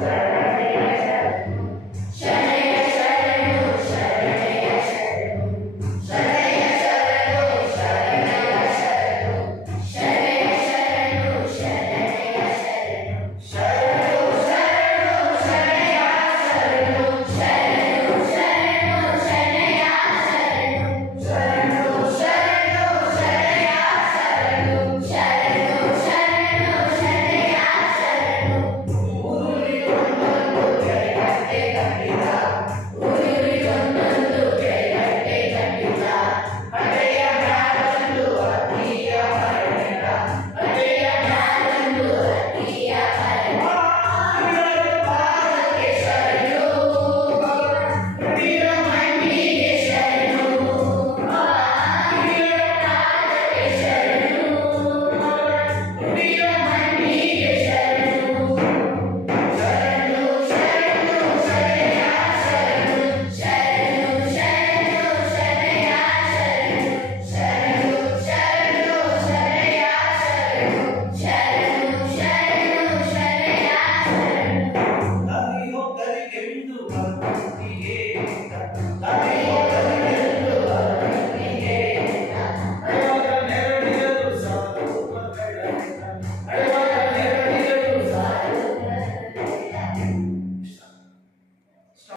Zé,